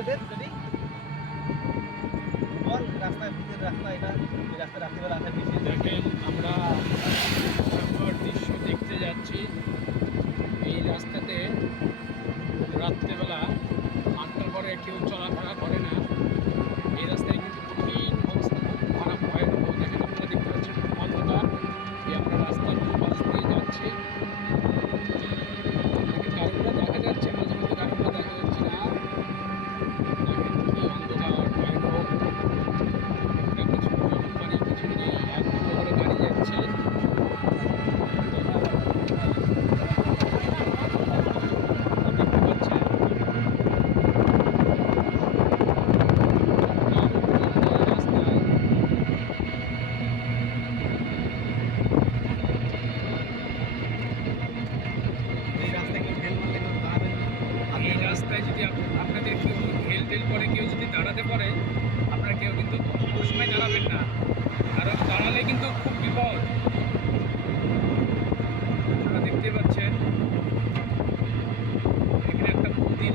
করতে রাস্তায় ভিতরে রাস্তা এটা রাস্তায় রাস্তা রাত্রিবেলা আসার দেখেন আমরা দৃশ্য দেখতে যাচ্ছি।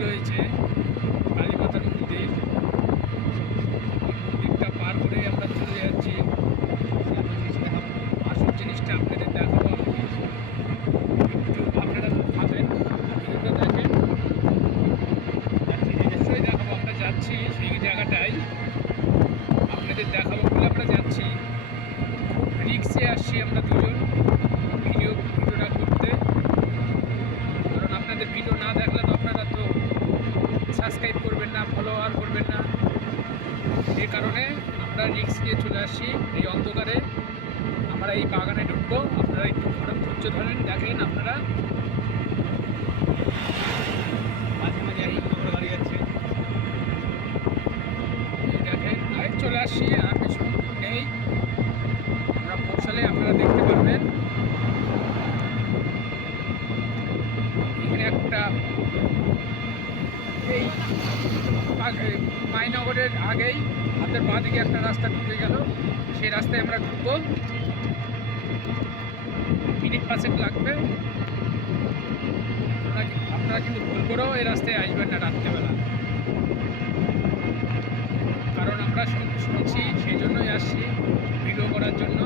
রয়েছে ফলোয়ার করবেন না। সেই কারণে আমরা রিক্স নিয়ে চলে আসছি এই অন্ধকারে। আমরা এই বাগানে ঢুকবো। আপনারা একটু ধরেন ধৈর্য ধরেন, দেখেন আপনারা। মাঝে মাঝে গাড়ি যাচ্ছে। দেখেন আর চলে আসছি, আর বেশি নেই। আমরা পৌঁছালে আপনারা দেখতে পারবেন। এখানে একটা এই আগে- মাইনগরের আগেই হাতের বাঁ দিকে একটা রাস্তা ঢুকে গেল। সেই রাস্তায় আমরা ঢুকবো। মিনিট পাঁচেক লাগবে। আপনারা কিন্তু ভুল করেও এই রাস্তায় আসবেন না রাত্রেবেলা। কারণ আমরা শুন- শুনছি সেই জন্যই আসছি ভিডিও করার জন্য।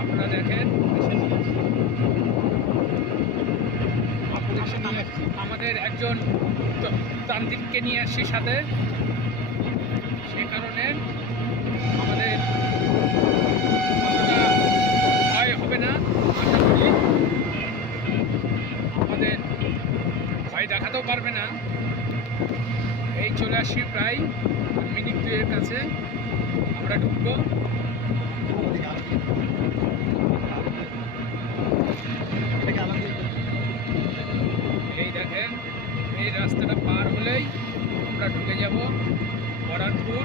আপনারা দেখেন। প্রোটেকশন আমাদের একজন তান্ত্রিককে নিয়ে আসছি সাথে। সে কারণে আমাদের ভয় হবে না, আশা করি। আমাদের ভয় দেখাতেও পারবে না। এই চলে আসছি প্রায় মিনিট দুয়ের কাছে। আমরা ঢুকবো এটাকে আলাদা এই দেখেন এই রাস্তাটা পার হলেই আমরা ঢুকে যাব বরানপুর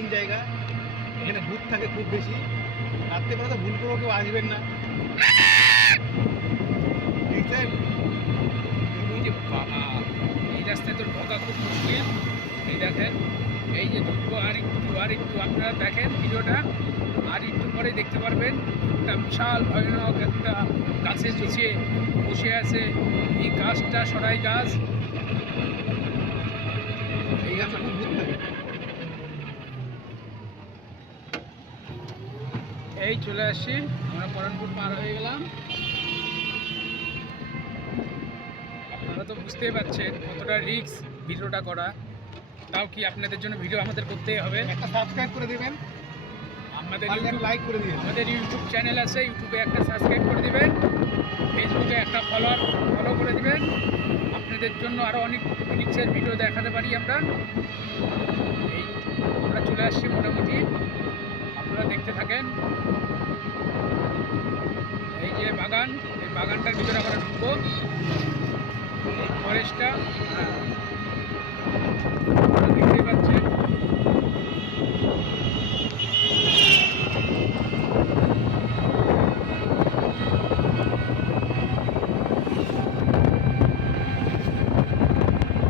হান্টিং জায়গা। এখানে ভূত থাকে খুব বেশি। রাত্রেবেলা তো ভুল করেও কেউ আসবেন না। দেখছেন? বাবা, এই রাস্তায় তো ঢোকা এই দেখেন, এই যে ঢুকবো আর একটু আর একটু আপনারা দেখেন ভিডিওটা। আর একটু পরে দেখতে পারবেন, একটা বিশাল ভয়ানক একটা গাছের নিচে বসে আছে। এই গাছটা সরাই গাছ এই গাছে খুব ভূত থাকে এই চলে আসছি আমরা পরানপুর পার হয়ে গেলাম। আপনারা তো বুঝতেই পারছেন কতটা রিস্ক ভিডিওটা করা। তাও কি আপনাদের জন্য ভিডিও আমাদের করতেই হবে। একটা সাবস্ক্রাইব করে দেবেন। আমাদের লাইক করে দিন আমাদের ইউটিউব চ্যানেল আছে ইউটিউবে একটা সাবস্ক্রাইব করে দিবেন। ফেসবুকে একটা ফলোয়ার ফলো করে দিবেন। আপনাদের জন্য আরও অনেক রিক্সের ভিডিও দেখাতে পারি আমরা। এই আমরা চলে আসছি মোটামুটি। আপনারা দেখতে থাকেন। বাগান, এই বাগানটার ভিতরে আমরা ঢুকবো। ফরেস্টটা হ্যাঁ। আপনারা পাচ্ছেন।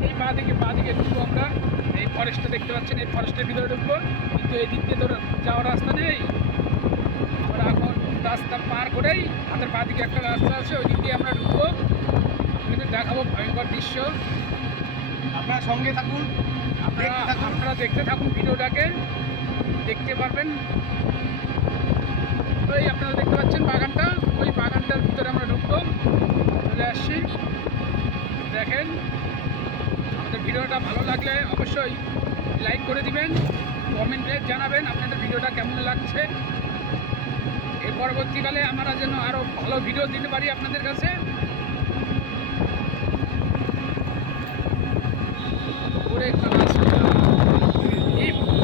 এই বাঁ দিকে ঢুকবো আমরা। এই ফরেস্টটা দেখতে পাচ্ছেন, এই ফরেস্টের ভিতরে ঢুকবো। কিন্তু এই দিক দিয়ে তো যাওয়ার রাস্তা নেই। রাস্তা পার করেই হাতের বাঁ দিকে একটা রাস্তা আছে ওই দিক দিয়ে আমরা ঢুকবো। আপনাদের দেখাবো ভয়ঙ্কর দৃশ্য। আপনারা সঙ্গে থাকুন আপনারা থাকুন। আপনারা দেখতে থাকুন ভিডিওটাকে দেখতে পারবেন। ওই আপনারা দেখতে পাচ্ছেন বাগানটা ওই বাগানটার ভিতরে আমরা ঢুকবো। চলে আসছি। দেখেন আমাদের ভিডিওটা ভালো লাগলে অবশ্যই লাইক করে দিবেন কমেন্টে জানাবেন আপনাদের ভিডিওটা কেমন লাগছে। এর পরবর্তীকালে আমরা যেন আরও ভালো ভিডিও দিতে পারি আপনাদের কাছে।